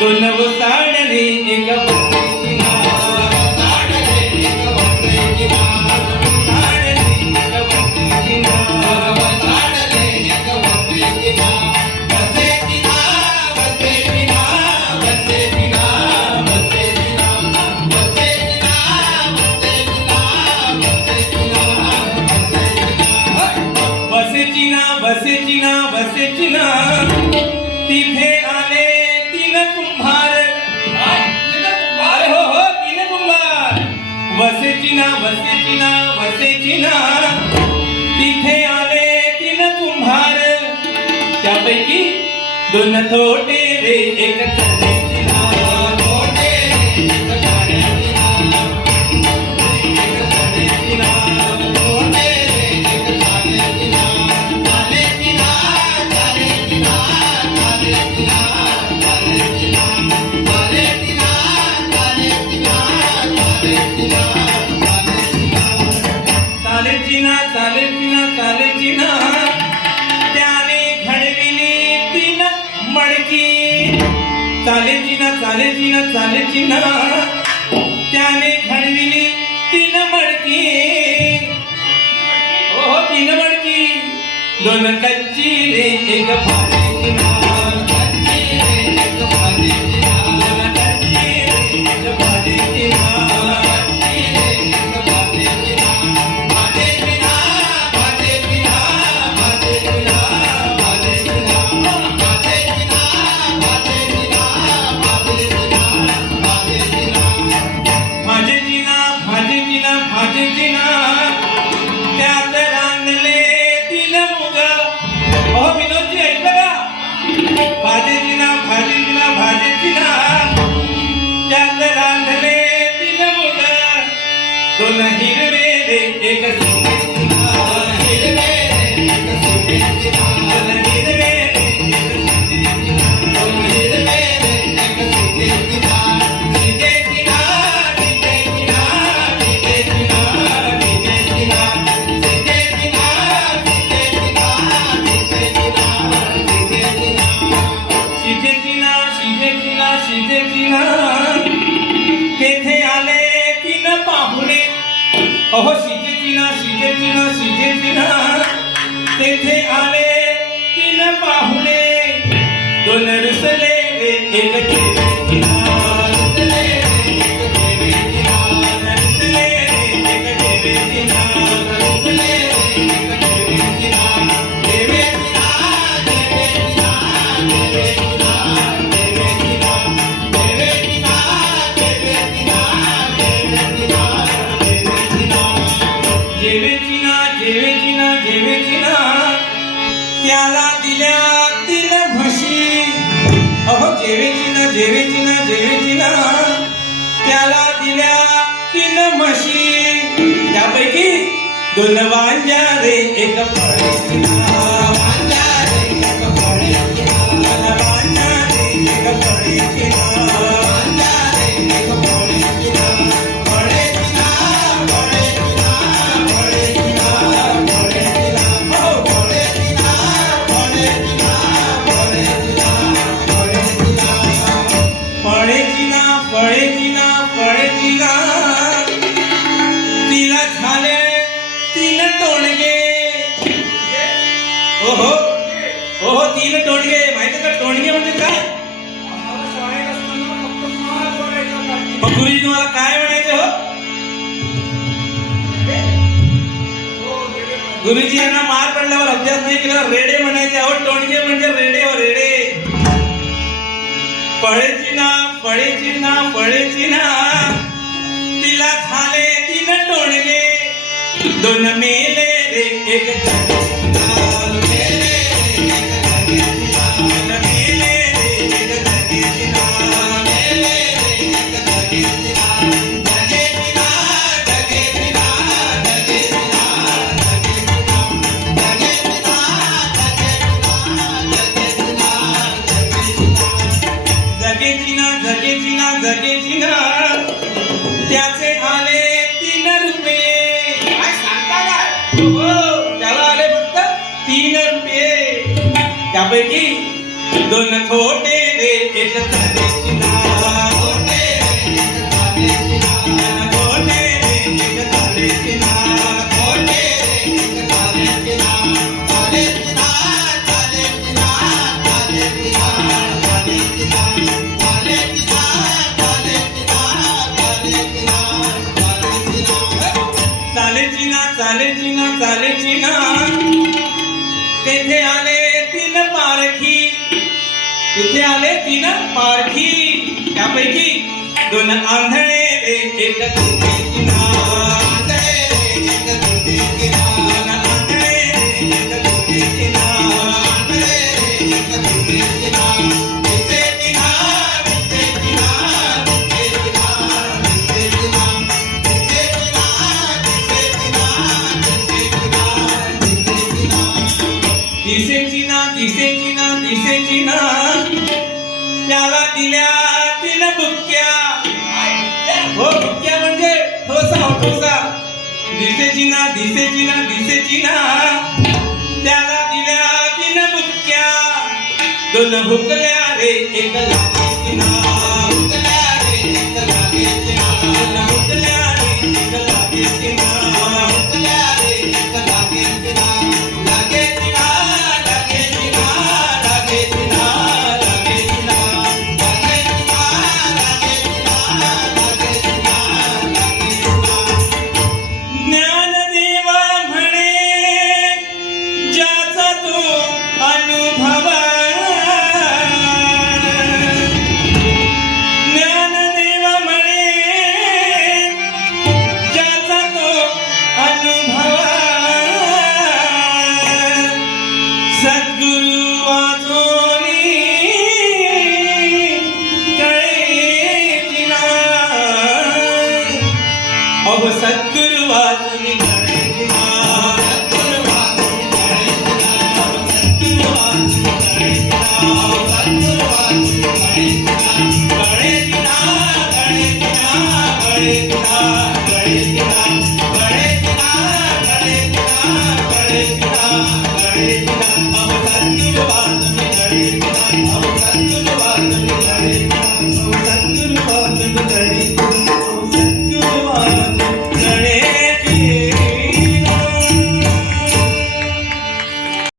दोन वसाडले एक वसईची नाव, वसाडले एक वसईची नाव, वसाडले एक वसईची नाव, वसाडले एक वसईची नाव, वसईची नाव, वसईची नाव, वसईची नाव, वसईची नाव, वसईची नाव, वसईची नाव, वसईची नाव, वसईची नाव, वसईची नाव, तिथे आले तीन कुंभार, हो हो तीन कुंभार, वसईची ना, वसईची ना, वसईची ना, तिथे आले तीन कुंभार, त्यापैकी दोन थोटे रे एक तळ्याची नाव, थोटे रे एक तळ्याची नाव, एक तळ्याची नाव, थोटे रे एक तळ्याची नाव, तळ्याची नाव, तळ्याची नाव, तळ्याची नाव, तळ्याची नाव, तळ्याची नाव, तळ्याची नाव, तळ्याची नाव, तळ्याची नाव, तळ्याची नाव, तळ्याची नाव, त्याने घडविली तीन मडकी, चालेची ना, चालेची ना, चालेची ना, त्याने घडविली तीन मडकी, हो हो तीन मडकी, दोन कच्ची रे एक भाजीची नाव, कच्ची रे एक भाजीची नाव, दोन कच्ची रे एक भाजीची नाव, कच्ची रे एक भाजीची नाव, भाजीची नाव, भाजीची नाव, भाजीची नाव, भाजीची नाव, भाजीची नाव, भाजीची नाव, भाजीची नाव, भाजीची नाव, भाजीची नाव, भाजीची नाव, भाजीची नाव, त्यात रांधले तीन मुग, हो विनोदजी ऐकलं का? भाजीची नाव, भाजीची नाव, भाजीची नाव, त्यात रांधले तीन मुग, दोन हिरवे रे एक सुकेची नाव, हिरवे रे एक सुकेची नाव, दोन हिरवे रे एक सुकेची नाव, दोन हिरवे रे एक सुकेची नाव, सुकेची नाव, सुकेची नाव, सुकेची नाव, सुकेची नाव, सुकेची नाव, सुकेची नाव, सुकेची नाव, सुकेची नाव, शिजेची नाव, शिजेची नाव, शिजेची नाव, तेथे आले तीन पाहुणे, अहो शिजेची नाव, शिजेची नाव, शिजेची नाव, तेथे आले तीन पाहुणे, दोन रुसले रे एक ठेवीची नाव, रुसले रे एक ठेवीची नाव, रुसले रे एक ठेवीची नाव, रुसले रे एक ठेवीची नाव, ठेवीची नाव, ठेवीची नाव, ठेवीची नाव, ठेवीची नाव, ठेवीची नाव, ठेवीची नाव, ठेवीची नाव, ठेवीची नाव, जेवेची ना, जेवेची ना, जेवेची ना, त्याला दिल्या तीन म्हशी, अहो जेवेची ना, जेवेची ना, जेवेची ना, त्याला दिल्या तीन म्हशी, त्यापैकी दोन वांज्या रे एक फळीची नाव, वांज्या रे एक फळीची नाव, दोन वांज्या रे एक फळीची नाव, वांज्या रे एक फळीची नाव, फळीची नाव, फळीची नाव, फळीची नाव, फळीची नाव, हो फळीची नाव, फळीची नाव, फळीची नाव, फळीची नाव, फळीची नाव, फळीची नाव, फळीची नाव, तिला झाले तीन टोणगे, ओहो ओहो तीन टोणगे, माहिती का टोणगे म्हणजे काय? मग गुरुजी तुम्हाला काय म्हणायचे हो? गुरुजी यांना मार पडल्यावर अभ्यास नाही केल्यावर रेडे म्हणायचे, अहो टोणगे म्हणजे रेडे, हो रेडे, फळेची ना, फळेची ना, फळेची ना, तिला झाले तीन टोणगे, दोन मेले रे एक जगेची नाव, मेले रे एक जगेची नाव, दोन मेले रे एक जगेची नाव, मेले रे एक जगेची नाव, जगेची नाव, जगेची नाव, जगेची नाव, जगेची नाव, जगेची नाव, जगेची नाव, जगेची नाव, जगेची नाव, जगेची नाव, त्याचे आले तीन रुपये, काय सांगता काय? हो त्याला आले फक्त 3 रुपये, त्यापैकी दोन खोटे रे एक चालेची नाव गोटे रे एक चालेची नाव गोटे रे एक चालेची नाव गोटे रे एक चालेची नाव चालेची नाव चालेची नाव चालेची नाव चालेची नाव चालेची नाव चालेची नाव चालेची नाव चालेची नाव चालेची ना चालेची ना तेथे आले तीन पारखी तिथे आले तीन पारखी त्यापैकी दोन आंधळे रे एक गुंडीची नाव आंधळे रे एक गुंडीची नाव दोन आंधळे रे एक गुंडीची नाव आंधळे रे एक गुंडीची नाव दिसेची नाव दिसेची नाव दिसेची नाव दिसेची नाव दिसेची नाव दिसेची नाव दिसेची नाव दिसेची नाव दिसेची ना दिसेची ना दिसेची ना त्याला दिल्या तीन बुक्क्या हो बुक्क्या म्हणजे ठोसा दिसेची ना दिसेची ना दिसेची ना त्याला दिल्या तीन बुक्क्या दोन हुकल्या रे एक लागेची ना हुकल्या रे एक लागेची ना दोन हुकल्या रे एक लागेची ना हुकल्या रे एक लागेची ना लागेची ना लागेची ना लागेची ना लागेची ना लागेची ना लागेची ना लागेची ना लागेची ना ज्ञानदेव म्हणे ज्याचा तो अनुभव ज्ञानदेव म्हणे ज्याचा तो अनुभव सद्गुरु वाचोनी कळेची ना अहो सद्गुरु वाचोनी